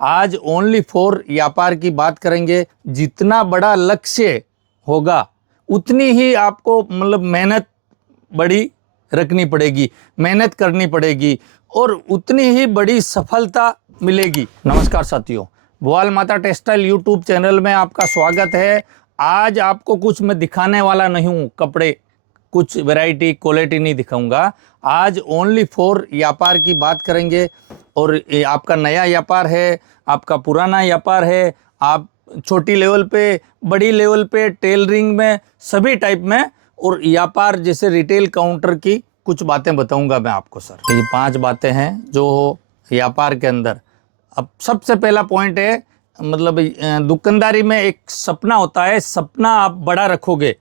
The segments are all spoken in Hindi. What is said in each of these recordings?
आज ओनली फॉर व्यापार की बात करेंगे। जितना बड़ा लक्ष्य होगा उतनी ही आपको मेहनत बड़ी रखनी पड़ेगी, मेहनत करनी पड़ेगी और उतनी ही बड़ी सफलता मिलेगी। नमस्कार साथियों, भोपाल माता टेक्सटाइल यूट्यूब चैनल में आपका स्वागत है। आज आपको कुछ मैं दिखाने वाला नहीं हूँ, कपड़े कुछ वैरायटी क्वालिटी नहीं दिखाऊंगा। आज ओनली फॉर व्यापार की बात करेंगे और ये आपका नया व्यापार है, आपका पुराना व्यापार है, आप छोटी लेवल पे, बड़ी लेवल पे, टेलरिंग में, सभी टाइप में और व्यापार जैसे रिटेल काउंटर की कुछ बातें बताऊंगा मैं आपको। सर ये 5 बातें हैं जो व्यापार के अंदर। अब सबसे पहला पॉइंट है दुकानदारी में एक सपना होता है, सपना आप बड़ा रखोगे।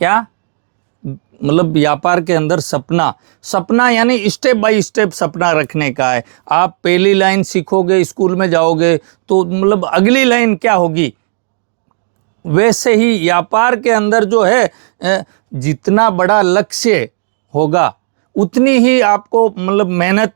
क्या व्यापार के अंदर सपना यानी स्टेप बाय स्टेप सपना रखने का है। आप पहली लाइन सीखोगे, स्कूल में जाओगे तो अगली लाइन क्या होगी, वैसे ही व्यापार के अंदर जो है जितना बड़ा लक्ष्य होगा उतनी ही आपको मेहनत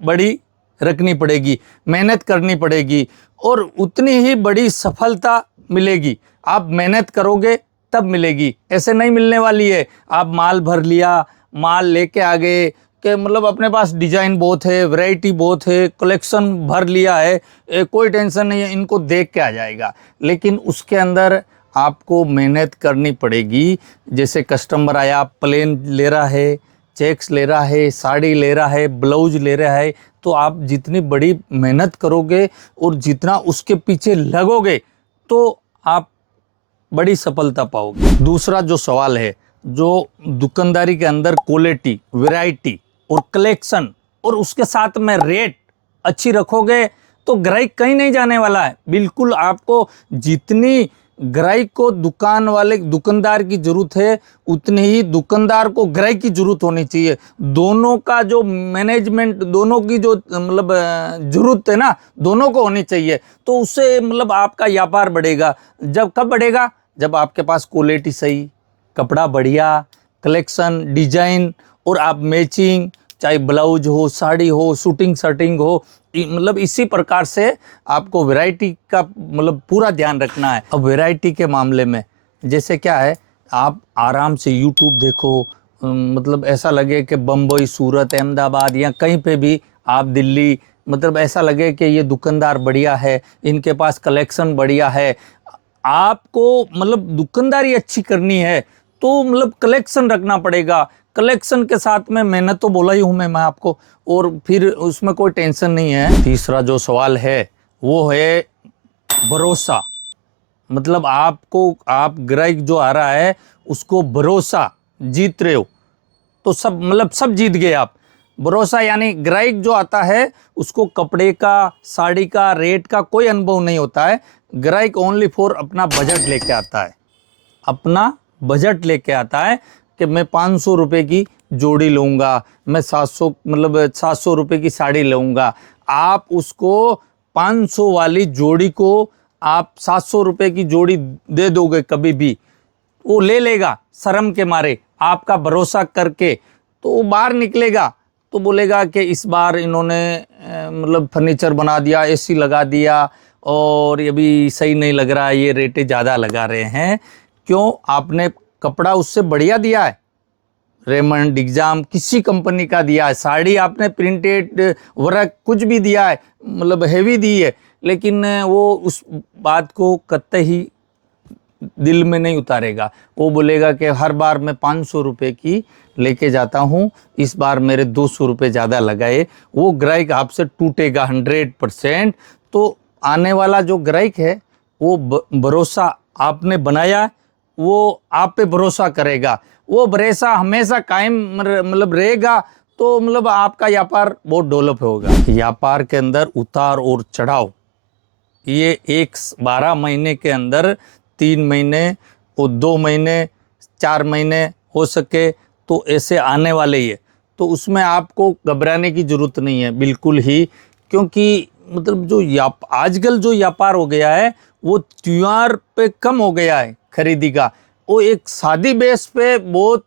बड़ी रखनी पड़ेगी, मेहनत करनी पड़ेगी और उतनी ही बड़ी सफलता मिलेगी। आप मेहनत करोगे तब मिलेगी, ऐसे नहीं मिलने वाली है। आप माल भर लिया, माल लेके आ गए कि अपने पास डिजाइन बहुत है, वैरायटी बहुत है, कलेक्शन भर लिया है, कोई टेंशन नहीं है, इनको देख के आ जाएगा। लेकिन उसके अंदर आपको मेहनत करनी पड़ेगी। जैसे कस्टमर आया, प्लेन ले रहा है, चेक्स ले रहा है, साड़ी ले रहा है, ब्लाउज ले रहा है, तो आप जितनी बड़ी मेहनत करोगे और जितना उसके पीछे लगोगे तो आप बड़ी सफलता पाओगे। दूसरा जो सवाल है, जो दुकानदारी के अंदर क्वालिटी, वैरायटी और कलेक्शन और उसके साथ में रेट अच्छी रखोगे तो ग्राहक कहीं नहीं जाने वाला है। बिल्कुल आपको जितनी ग्राहक को दुकानदार की जरूरत है उतनी ही दुकानदार को ग्राहक की जरूरत होनी चाहिए। दोनों का जो मैनेजमेंट, दोनों की जो जरूरत है ना, दोनों को होनी चाहिए। तो उससे आपका व्यापार बढ़ेगा। जब कब बढ़ेगा? जब आपके पास क्वालिटी सही, कपड़ा बढ़िया, कलेक्शन, डिजाइन और आप मैचिंग, चाहे ब्लाउज हो, साड़ी हो, शूटिंग शर्टिंग हो, इसी प्रकार से आपको वैरायटी का पूरा ध्यान रखना है। अब वैरायटी के मामले में जैसे क्या है, आप आराम से यूट्यूब देखो, ऐसा लगे कि बम्बई, सूरत, अहमदाबाद या कहीं पे भी आप दिल्ली, ऐसा लगे कि ये दुकानदार बढ़िया है, इनके पास कलेक्शन बढ़िया है। आपको दुकानदारी अच्छी करनी है तो कलेक्शन रखना पड़ेगा। कलेक्शन के साथ में मेहनत तो बोला ही हूं मैं आपको, और फिर उसमें कोई टेंशन नहीं है। तीसरा जो सवाल है वो है भरोसा। आप ग्राहक जो आ रहा है उसको भरोसा जीत रहे हो तो सब जीत गए आप। भरोसा यानी ग्राहक जो आता है उसको कपड़े का, साड़ी का, रेट का कोई अनुभव नहीं होता है। ग्राहक ओनली फॉर अपना बजट लेके आता है, अपना बजट लेके आता है कि मैं 500 रुपये की जोड़ी लूँगा, मैं 700 रुपये की साड़ी लूँगा। आप उसको 500 वाली जोड़ी को आप 700 रुपये की जोड़ी दे दोगे, कभी भी वो ले लेगा शर्म के मारे, आपका भरोसा करके। तो वो बाहर निकलेगा तो बोलेगा कि इस बार इन्होंने फर्नीचर बना दिया, एसी लगा दिया और ये भी सही नहीं लग रहा है, ये रेटें ज़्यादा लगा रहे हैं। क्यों? आपने कपड़ा उससे बढ़िया दिया है, रेमंड, एग्जाम, किसी कंपनी का दिया है। साड़ी आपने प्रिंटेड वर्क कुछ भी दिया है, हेवी दी है, लेकिन वो उस बात को कतई ही दिल में नहीं उतारेगा। वो बोलेगा कि हर बार मैं 500 रुपये की लेके जाता हूँ, इस बार मेरे 200 रुपये ज़्यादा लगाए। वो ग्राहक आपसे टूटेगा 100%। तो आने वाला जो ग्राहक है वो भरोसा आपने बनाया, वो आप पे भरोसा करेगा, वो भरोसा हमेशा कायम रहेगा। तो आपका व्यापार बहुत डेवलप होगा। व्यापार के अंदर उतार और चढ़ाव, ये 12 महीने के अंदर 3 महीने और 2 महीने, 4 महीने हो सके तो ऐसे आने वाले ही है। तो उसमें आपको घबराने की जरूरत नहीं है बिल्कुल ही, क्योंकि जो आजकल जो व्यापार हो गया है वो त्योहार पे कम हो गया है खरीदी का। वो एक शादी बेस पे बहुत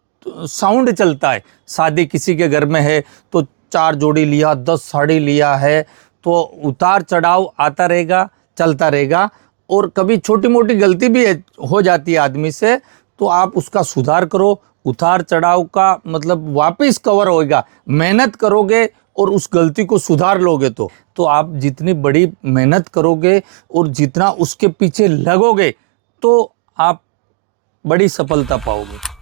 साउंड चलता है। शादी किसी के घर में है तो 4 जोड़ी लिया, 10 साड़ी लिया है, तो उतार चढ़ाव आता रहेगा, चलता रहेगा। और कभी छोटी मोटी गलती भी हो जाती है आदमी से, तो आप उसका सुधार करो। उतार चढ़ाव का मतलब वापस कवर होएगा, मेहनत करोगे और उस गलती को सुधार लोगे तो आप जितनी बड़ी मेहनत करोगे और जितना उसके पीछे लगोगे तो आप बड़ी सफलता पाओगे।